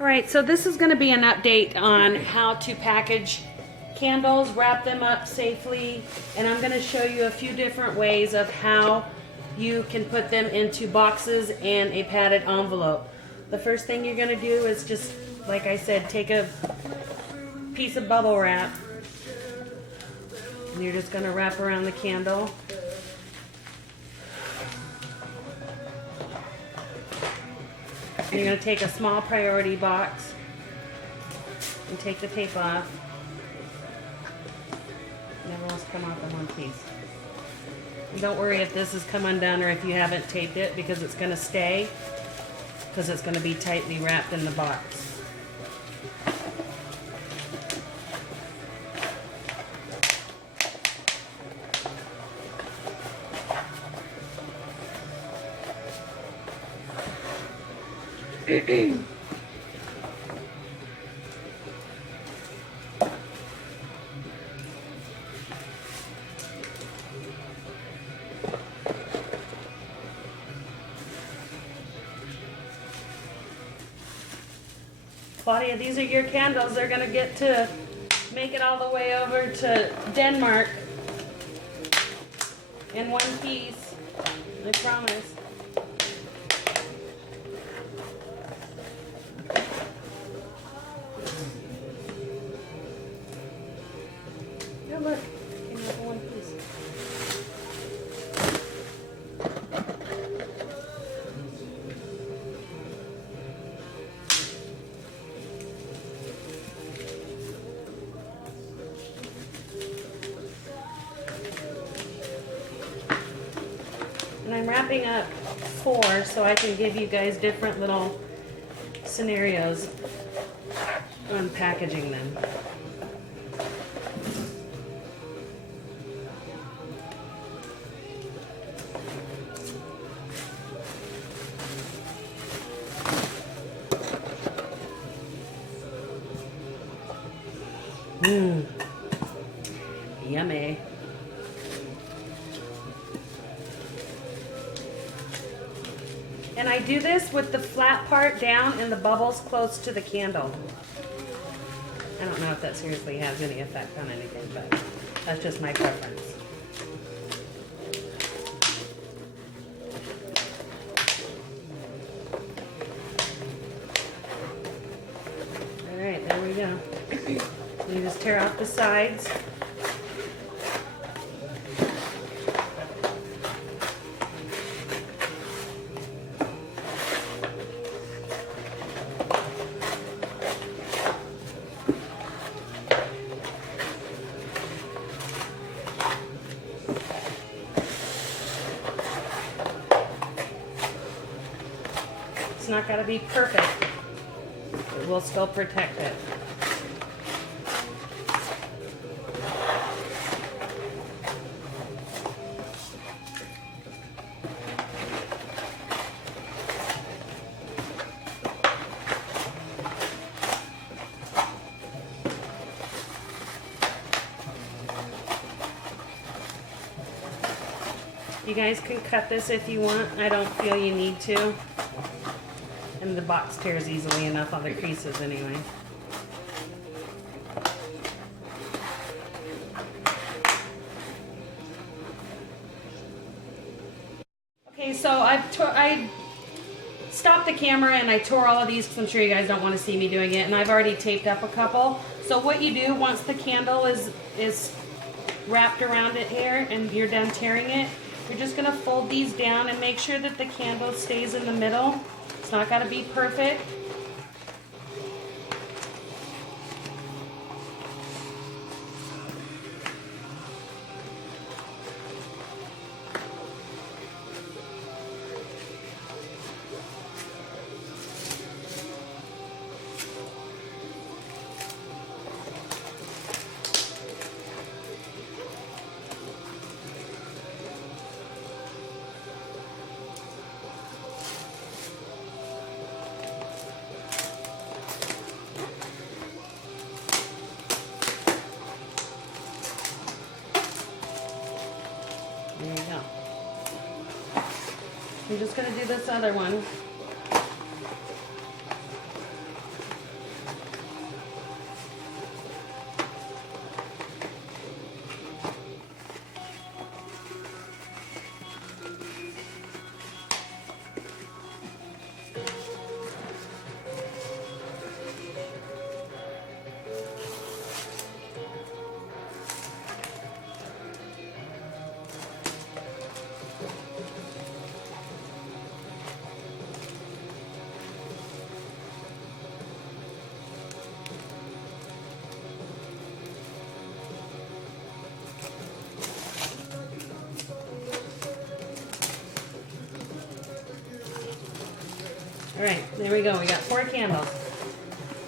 All right, so this is going to be an update on how to package candles, wrap them up safely, and I'm going to show you a few different ways of how you can put them into boxes and a padded envelope. The first thing you're going to do is just, like I said, take a piece of bubble wrap and you're just going to wrap around the candle. And you're going to take a small priority box and take the tape off. Never wants to come off in one piece. And don't worry if this has come undone or if you haven't taped it, because it's going to stay, because it's going to be tightly wrapped in the box. Claudia, these are your candles. They're going to get to make it all the way over to Denmark in one piece. I promise. Yeah, look. Came out in one piece. And I'm wrapping up 4 so I can give you guys different little scenarios on packaging them. Yummy. And I do this with the flat part down and the bubbles close to the candle. I don't know if that seriously has any effect on anything, but that's just my preference. All right, there we go. You just tear off the sides. It's not got to be perfect. It will still protect it. You guys can cut this if you want. I don't feel you need to. And the box tears easily enough on the creases anyway. Okay, so I stopped the camera and I tore all of these because I'm sure you guys don't want to see me doing it. And I've already taped up a couple. So what you do once the candle is wrapped around it here and you're done tearing it, you're just going to fold these down and make sure that the candle stays in the middle. It's not got to be perfect. There you go. I'm just going to do this other one. All right, there we go. We got 4 candles.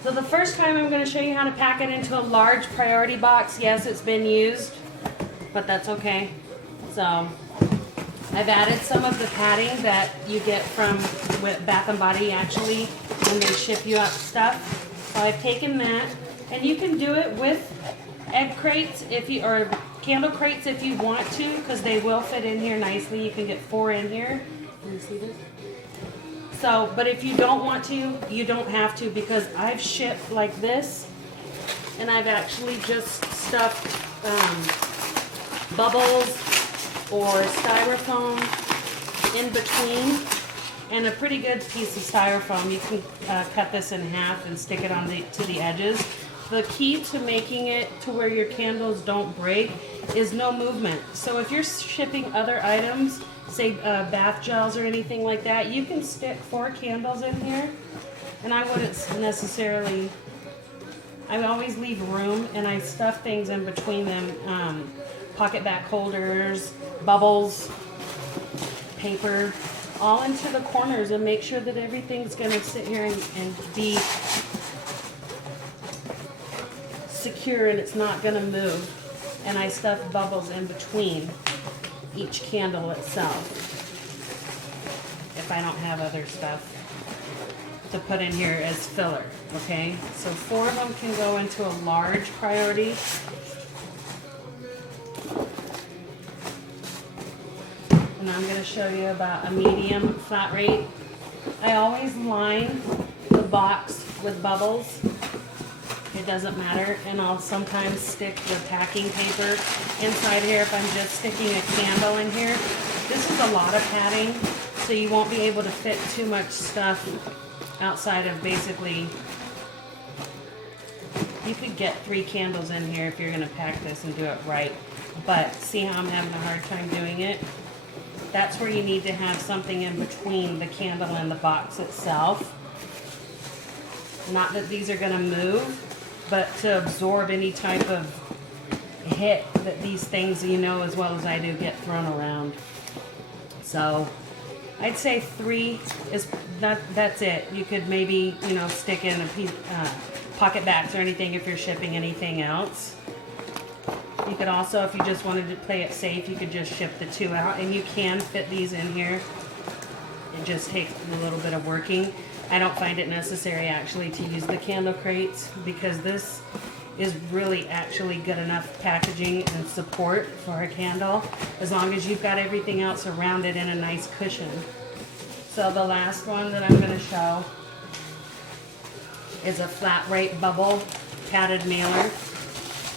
So the first time I'm going to show you how to pack it into a large priority box. Yes, it's been used, but that's okay. So I've added some of the padding that you get from Bath & Body actually when they ship you out stuff. So I've taken that, and you can do it with egg crates or candle crates if you want to, because they will fit in here nicely. You can get 4 in here. Can you see this? So, but if you don't want to, you don't have to, because I've shipped like this, and I've actually just stuffed bubbles or styrofoam in between, and a pretty good piece of styrofoam. You can cut this in half and stick it on to the edges. The key to making it to where your candles don't break is no movement. So if you're shipping other items, say bath gels or anything like that, you can stick 4 candles in here, and I wouldn't necessarily, I always leave room, and I stuff things in between them, pocket back holders, bubbles, paper, all into the corners, and make sure that everything's going to sit here and be secure, and it's not going to move. And I stuff bubbles in between each candle itself if I don't have other stuff to put in here as filler. Okay, so 4 of them can go into a large priority. And I'm going to show you about a medium flat rate. I always line the box with bubbles. It doesn't matter, and I'll sometimes stick the packing paper inside here if I'm just sticking a candle in here. This is a lot of padding, so you won't be able to fit too much stuff outside of basically, you could get 3 candles in here if you're going to pack this and do it right. But see how I'm having a hard time doing it? That's where you need to have something in between the candle and the box itself. Not that these are going to move, but to absorb any type of hit that these things, you know as well as I do, get thrown around. So I'd say 3 is that's it. You could maybe, you know, stick in a piece, pocket backs or anything if you're shipping anything else. You could also, if you just wanted to play it safe, you could just ship the 2 out, and you can fit these in here. It just takes a little bit of working. I don't find it necessary actually to use the candle crates, because this is really actually good enough packaging and support for a candle, as long as you've got everything else around it in a nice cushion. So the last one that I'm going to show is a flat rate bubble padded mailer.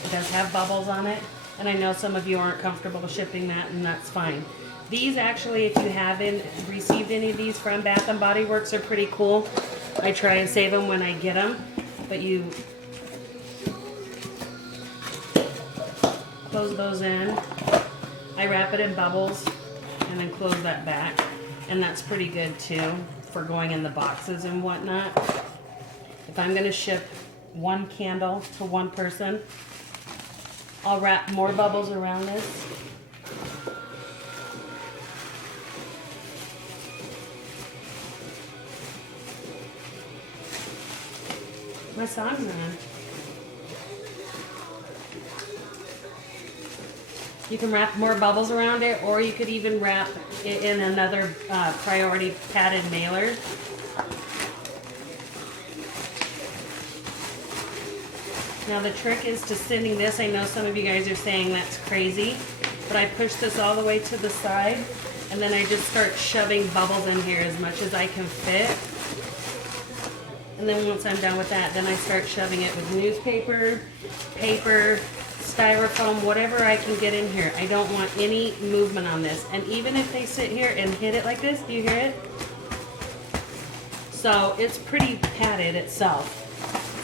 It does have bubbles on it, and I know some of you aren't comfortable shipping that, and that's fine. These actually, if you haven't received any of these from Bath & Body Works, are pretty cool. I try and save them when I get them, but you close those in. I wrap it in bubbles and then close that back, and that's pretty good too for going in the boxes and whatnot. If I'm going to ship 1 candle to 1 person, I'll wrap more bubbles around this. My song's on. You can wrap more bubbles around it, or you could even wrap it in another priority padded mailer. Now the trick is to sending this. I know some of you guys are saying that's crazy, but I push this all the way to the side, and then I just start shoving bubbles in here as much as I can fit. And then once I'm done with that, then I start shoving it with newspaper, paper, styrofoam, whatever I can get in here. I don't want any movement on this. And even if they sit here and hit it like this, do you hear it? So it's pretty padded itself.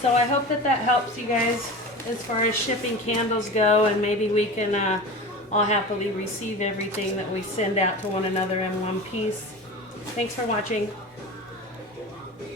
So I hope that that helps you guys as far as shipping candles go, and maybe we can all happily receive everything that we send out to one another in one piece. Thanks for watching.